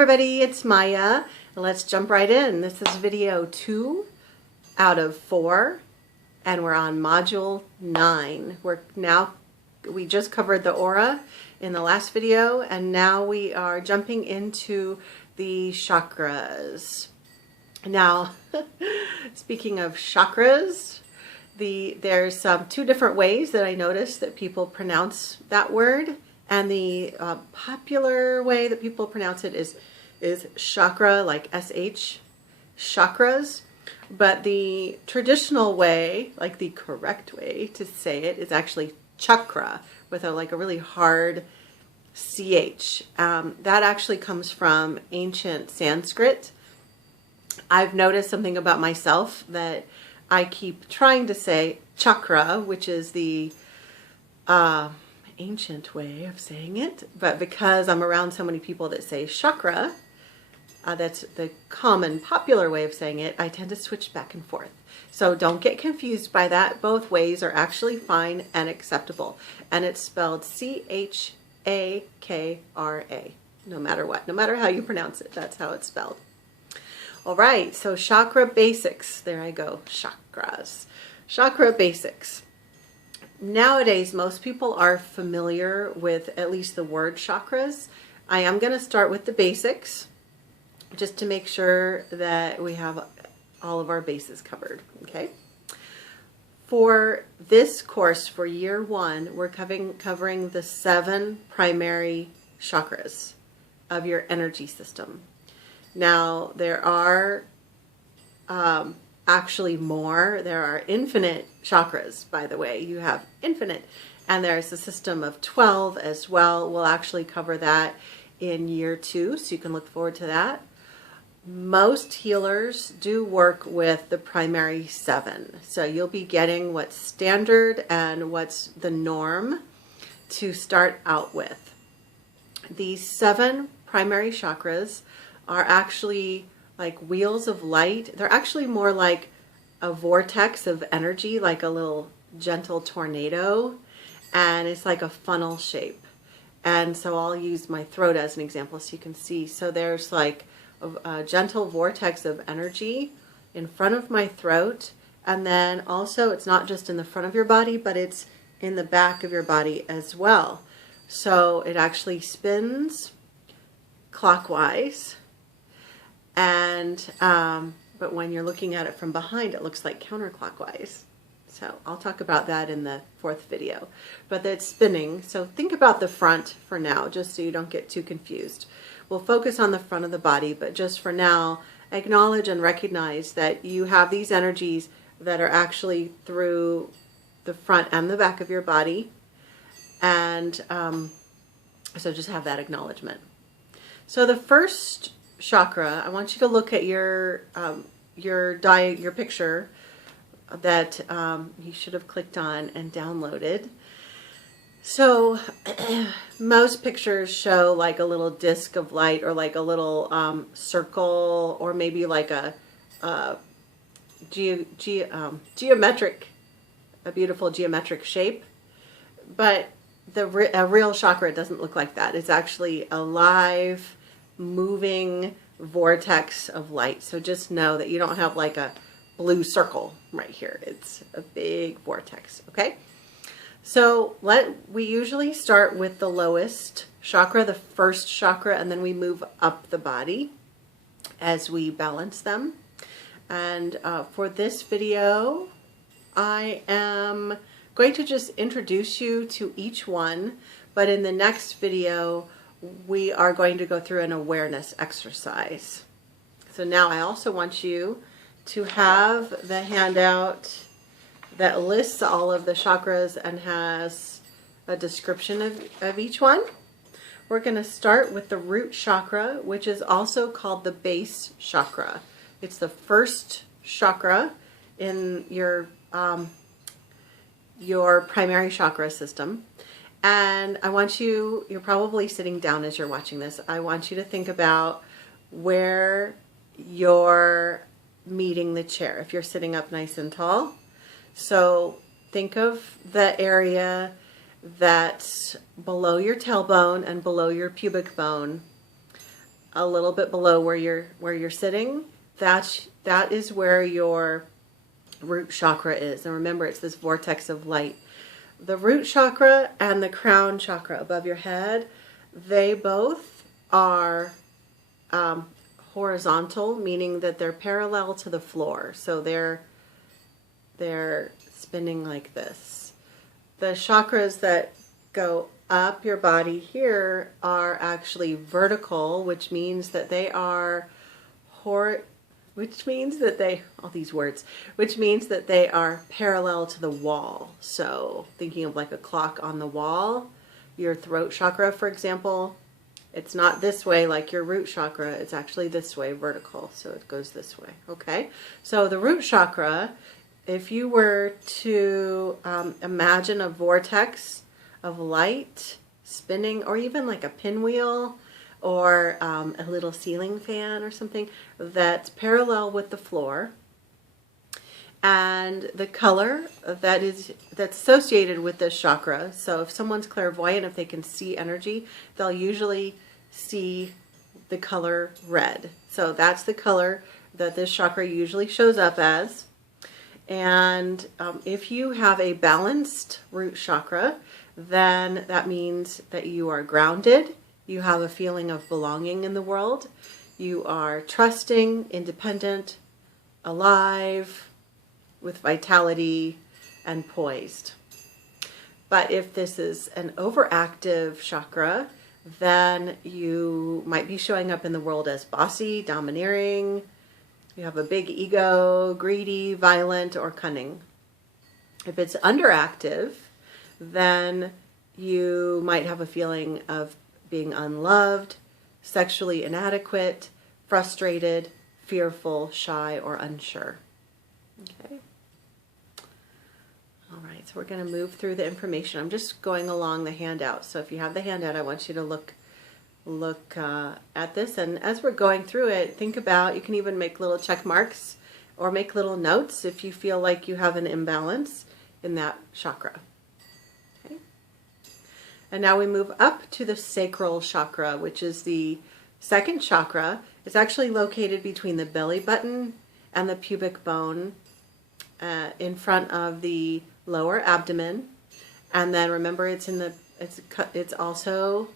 everybody, it's Maya. Let's jump right in. This is video 2 out of 4 and we're on module 9. We just covered the aura in the last video and now we are jumping into the chakras. Now, speaking of chakras, there's two different ways that I noticed that people pronounce that word. And the popular way that people pronounce it is chakra, like SH, chakras. But the traditional way, like the correct way to say it, is actually chakra with a really hard CH. That actually comes from ancient Sanskrit. I've noticed something about myself that I keep trying to say chakra, which is the ancient way of saying it, but because I'm around so many people that say chakra, that's the common popular way of saying it, I tend to switch back and forth. So don't get confused by that. Both ways are actually fine and acceptable. And it's spelled C-H-A-K-R-A, no matter what. No matter how you pronounce it, that's how it's spelled. All right, so ChakraBasics. There I go, chakras. ChakraBasics. Nowadays, most people are familiar with at least the word chakras. I am going to start with the basics just to make sure that we have all of our bases covered. Okay. For this course, for year 1, we're covering the 7 primary chakras of your energy system. Now, there are actually more. There are infinite chakras, by the way. You have infinite. And there's a system of 12 as well. We'll actually cover that in year 2, so you can look forward to that. Most healers do work with the primary 7. So you'll be getting what's standard and what's the norm to start out with. These 7 primary chakras are actually like wheels of light. They're actually more like a vortex of energy, like a little gentle tornado, and it's like a funnel shape. And so I'll use my throat as an example so you can see. So there's like a gentle vortex of energy in front of my throat, and then also it's not just in the front of your body, but it's in the back of your body as well. So it actually spins clockwise. And, but when you're looking at it from behind, it looks like counterclockwise. So I'll talk about that in the 4th video, but it's spinning. So think about the front for now, just so you don't get too confused. We'll focus on the front of the body, but just for now, acknowledge and recognize that you have these energies that are actually through the front and the back of your body. And, so just have that acknowledgement. So the first chakra, I want you to look at your picture that you should have clicked on and downloaded. So most pictures show like a little disc of light or like a little circle or maybe like a beautiful geometric shape. But a real chakra doesn't look like that. It's actually a live, moving vortex of light. So just know that you don't have like a blue circle right here. It's a big vortex, okay? So we usually start with the lowest chakra, the first chakra, and then we move up the body as we balance them. And for this video, I am going to just introduce you to each one, but in the next video, we are going to go through an awareness exercise. So now I also want you to have the handout that lists all of the chakras and has a description of each one. We're going to start with the root chakra, which is also called the base chakra. It's the first chakra in your primary chakra system. And I want you're probably sitting down as you're watching this. I want you to think about where you're meeting the chair. If you're sitting up nice and tall. So think of the area that's below your tailbone and below your pubic bone a little bit below where you're sitting, that is where your root chakra is. And remember, it's this vortex of light. The root chakra and the crown chakra above your head, they both are horizontal, meaning that they're parallel to the floor. So they're spinning like this. The chakras that go up your body here are actually vertical, which means that they are which means that they are parallel to the wall. So thinking of like a clock on the wall, your throat chakra, for example, it's not this way like your root chakra, it's actually this way, vertical. So it goes this way, okay? So the root chakra, if you were to imagine a vortex of light spinning, or even like a pinwheel, or a little ceiling fan or something that's parallel with the floor, and the color that's associated with this chakra. So if someone's clairvoyant, if they can see energy, they'll usually see the color red. So that's the color that this chakra usually shows up as. And if you have a balanced root chakra, then that means that you are grounded, you have a feeling of belonging in the world, you are trusting, independent, alive, with vitality, and poised. But if this is an overactive chakra, then you might be showing up in the world as bossy, domineering, you have a big ego, greedy, violent, or cunning. If it's underactive, then you might have a feeling of being unloved, sexually inadequate, frustrated, fearful, shy, or unsure. Okay. All right, so we're going to move through the information. I'm just going along the handout. So if you have the handout, I want you to look at this, and as we're going through it, think about, you can even make little check marks or make little notes if you feel like you have an imbalance in that chakra. Okay. And now we move up to the sacral chakra, which is the second chakra. It's actually located between the belly button and the pubic bone, in front of the lower abdomen. And then remember, it's also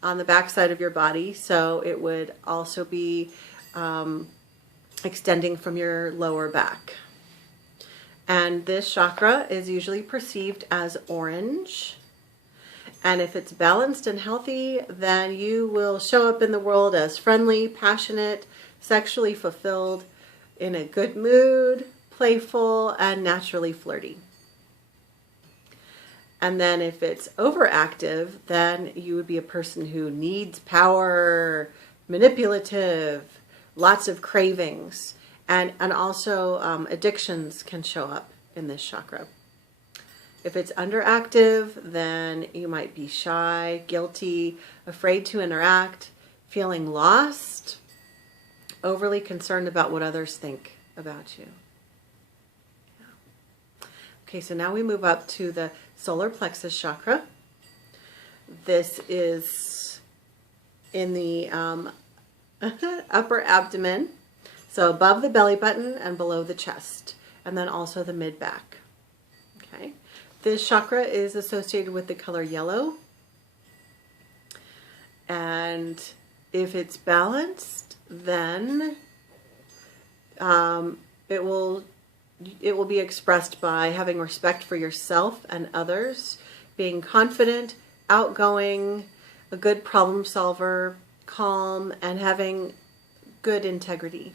on the back side of your body, so it would also be extending from your lower back. And this chakra is usually perceived as orange. And if it's balanced and healthy, then you will show up in the world as friendly, passionate, sexually fulfilled, in a good mood, playful, and naturally flirty. And then if it's overactive, then you would be a person who needs power, manipulative, lots of cravings, and also addictions can show up in this chakra. If it's underactive, then you might be shy, guilty, afraid to interact, feeling lost, overly concerned about what others think about you. Okay, so now we move up to the solar plexus chakra. This is in the upper abdomen, so above the belly button and below the chest, and then also the mid-back. Okay, this chakra is associated with the color yellow, and if it's balanced, then it will be expressed by having respect for yourself and others, being confident, outgoing, a good problem solver, calm, and having good integrity.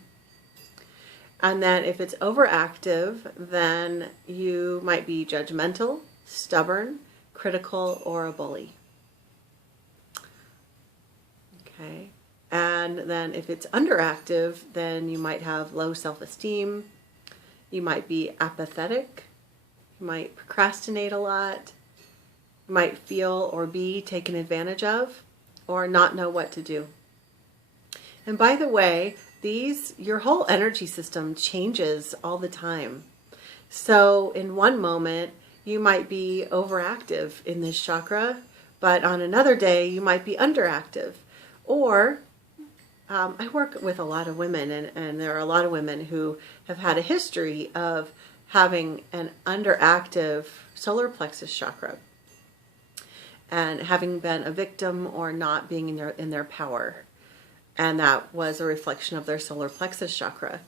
And then if it's overactive, then you might be judgmental, stubborn, critical, or a bully. Okay. And then if it's underactive, then you might have low self-esteem, you might be apathetic, you might procrastinate a lot, you might feel or be taken advantage of, or not know what to do. And by the way, your whole energy system changes all the time. So in one moment, you might be overactive in this chakra, but on another day, you might be underactive. Or I work with a lot of women, and there are a lot of women who have had a history of having an underactive solar plexus chakra and having been a victim or not being in their power. And that was a reflection of their solar plexus chakra.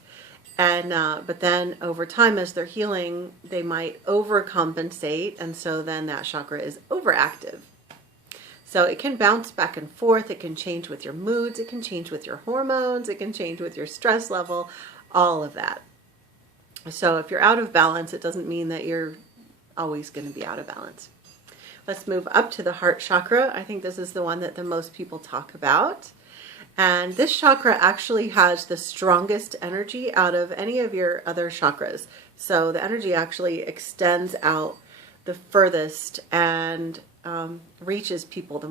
And but then over time, as they're healing, they might overcompensate, and so then that chakra is overactive. So it can bounce back and forth. It can change with your moods. It can change with your hormones. It can change with your stress level, all of that. So if you're out of balance, it doesn't mean that you're always going to be out of balance. Let's move up to the heart chakra. I think this is the one that the most people talk about. And this chakra actually has the strongest energy out of any of your other chakras. So the energy actually extends out the furthest and reaches people the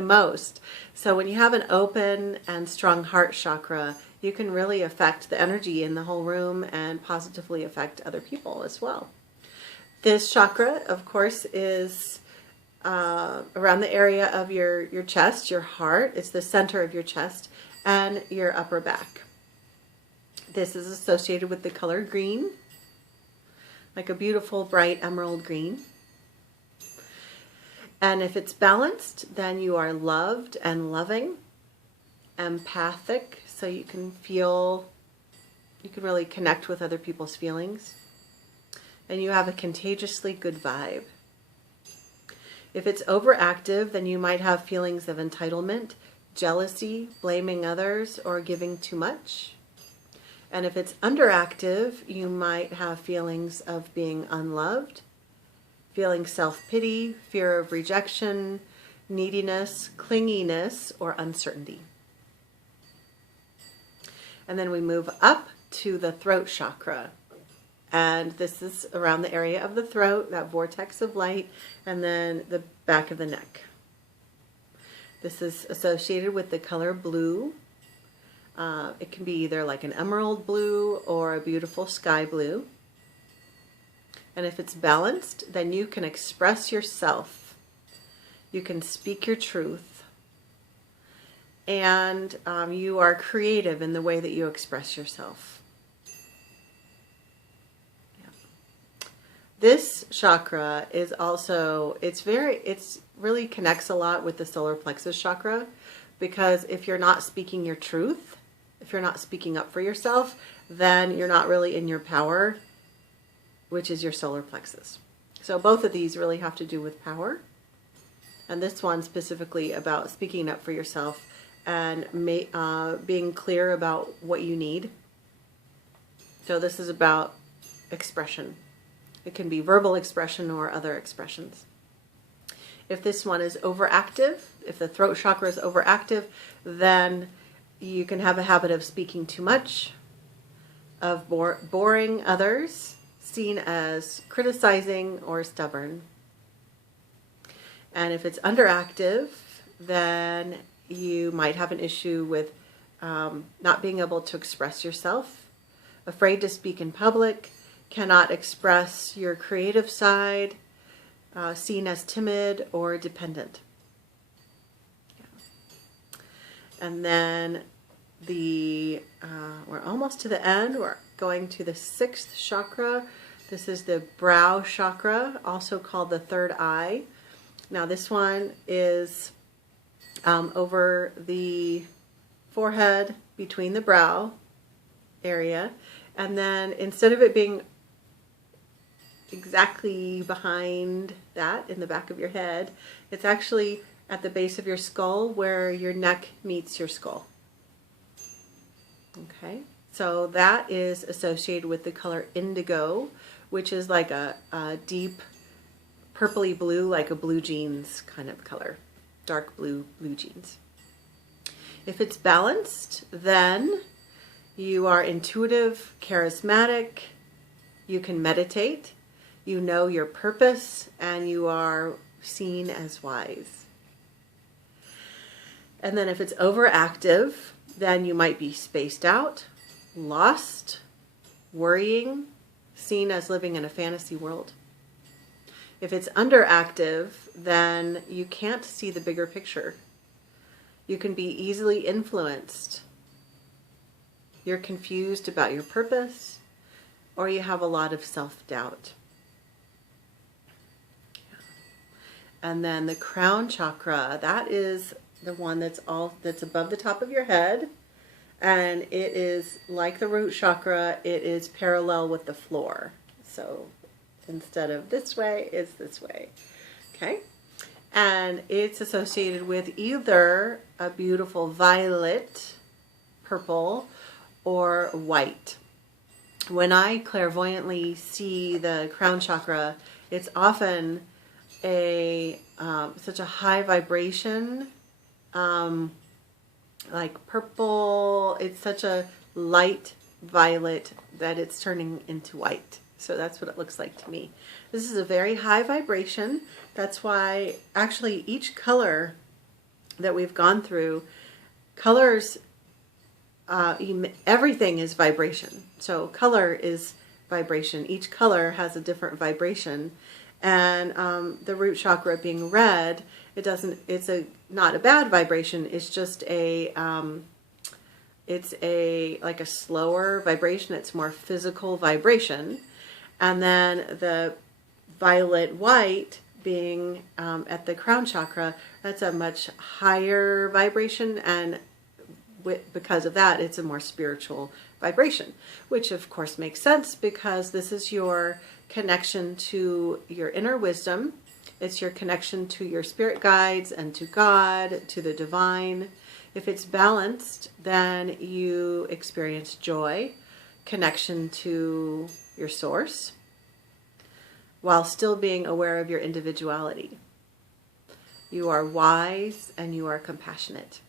most. So when you have an open and strong heart chakra, you can really affect the energy in the whole room and positively affect other people as well. This chakra, of course, is around the area of your chest, your heart. It's the center of your chest and your upper back. This is associated with the color green, like a beautiful bright emerald green. And if it's balanced, then you are loved and loving, empathic, so you can really connect with other people's feelings. And you have a contagiously good vibe. If it's overactive, then you might have feelings of entitlement, jealousy, blaming others, or giving too much. And if it's underactive, you might have feelings of being unloved, feeling self-pity, fear of rejection, neediness, clinginess, or uncertainty. And then we move up to the throat chakra. And this is around the area of the throat, that vortex of light, and then the back of the neck. This is associated with the color blue. It can be either like an emerald blue or a beautiful sky blue. And if it's balanced, then you can express yourself. You can speak your truth. And you are creative in the way that you express yourself. Yeah. This chakra is also, it really connects a lot with the solar plexus chakra, because if you're not speaking your truth, if you're not speaking up for yourself, then you're not really in your power, which is your solar plexus. So both of these really have to do with power. And this one specifically about speaking up for yourself and being clear about what you need. So this is about expression. It can be verbal expression or other expressions. If this one is overactive, if the throat chakra is overactive, then you can have a habit of speaking too much, of boring others, seen as criticizing or stubborn. And if it's underactive, then you might have an issue with not being able to express yourself, afraid to speak in public, cannot express your creative side, seen as timid or dependent. Yeah. And then we're almost to the end. We're going to the sixth chakra. This is the brow chakra, also called the third eye. Now this one is over the forehead, between the brow area, and then instead of it being exactly behind that in the back of your head, it's actually at the base of your skull where your neck meets your skull. Okay, so that is associated with the color indigo, which is like a deep purpley blue, like a blue jeans kind of color, dark blue jeans. If it's balanced, then you are intuitive, charismatic, you can meditate, you know your purpose, and you are seen as wise. And then if it's overactive, then you might be spaced out, lost, worrying, seen as living in a fantasy world. If it's underactive, then you can't see the bigger picture. You can be easily influenced. You're confused about your purpose, or you have a lot of self-doubt. And then the crown chakra, that is the one that's above the top of your head. And it is like the root chakra, it is parallel with the floor. So instead of this way, it's this way. Okay? And it's associated with either a beautiful violet, purple, or white. When I clairvoyantly see the crown chakra, it's often such a high vibration, like purple. It's such a light violet that it's turning into white. So that's what it looks like to me. This is a very high vibration. That's why actually each color that we've gone through, colors, everything is vibration. So color is vibration. Each color has a different vibration. And the root chakra being red, it's not a bad vibration. It's just like a slower vibration. It's more physical vibration. And then the violet white being at the crown chakra, that's a much higher vibration, and because of that, it's a more spiritual vibration, which of course makes sense because this is your connection to your inner wisdom. It's your connection to your spirit guides and to God, to the divine. If it's balanced, then you experience joy, connection to your source, while still being aware of your individuality. You are wise and you are compassionate.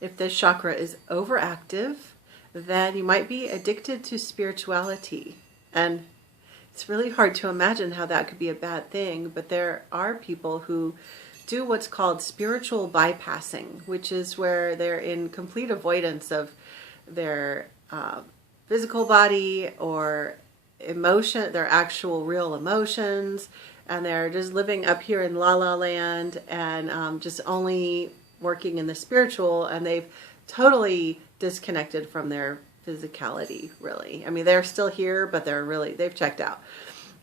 If this chakra is overactive, then you might be addicted to spirituality. And it's really hard to imagine how that could be a bad thing, but there are people who do what's called spiritual bypassing, which is where they're in complete avoidance of their physical body or emotion, their actual real emotions, and they're just living up here in la la land and just only working in the spiritual, and they've totally disconnected from their physicality, really. I mean, they're still here, but they've checked out.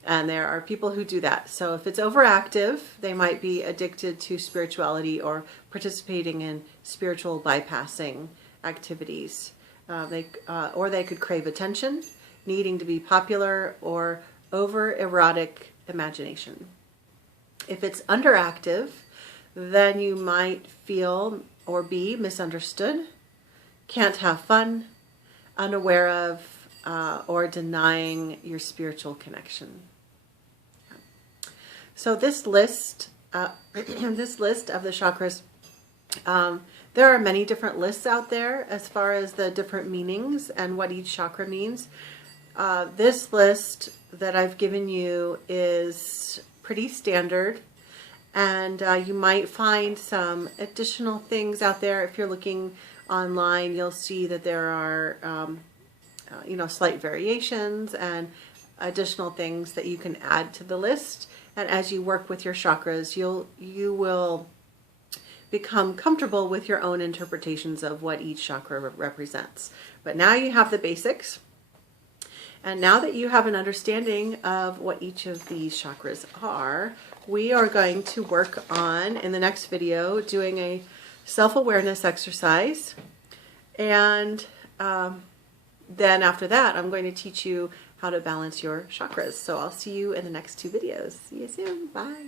And there are people who do that. So if it's overactive, they might be addicted to spirituality or participating in spiritual bypassing activities. Or they could crave attention, needing to be popular, or over erotic imagination. If it's underactive, then you might feel or be misunderstood, can't have fun, unaware of, or denying your spiritual connection. So this list, this list of the chakras, there are many different lists out there as far as the different meanings and what each chakra means. This list that I've given you is pretty standard, and you might find some additional things out there. If you're looking online, you'll see that there are slight variations and additional things that you can add to the list. And as you work with your chakras, you will become comfortable with your own interpretations of what each chakra represents. But now you have the basics. And now that you have an understanding of what each of these chakras are, we are going to work on, in the next video, doing a self-awareness exercise. And then after that, I'm going to teach you how to balance your chakras. So I'll see you in the next two videos. See you soon. Bye.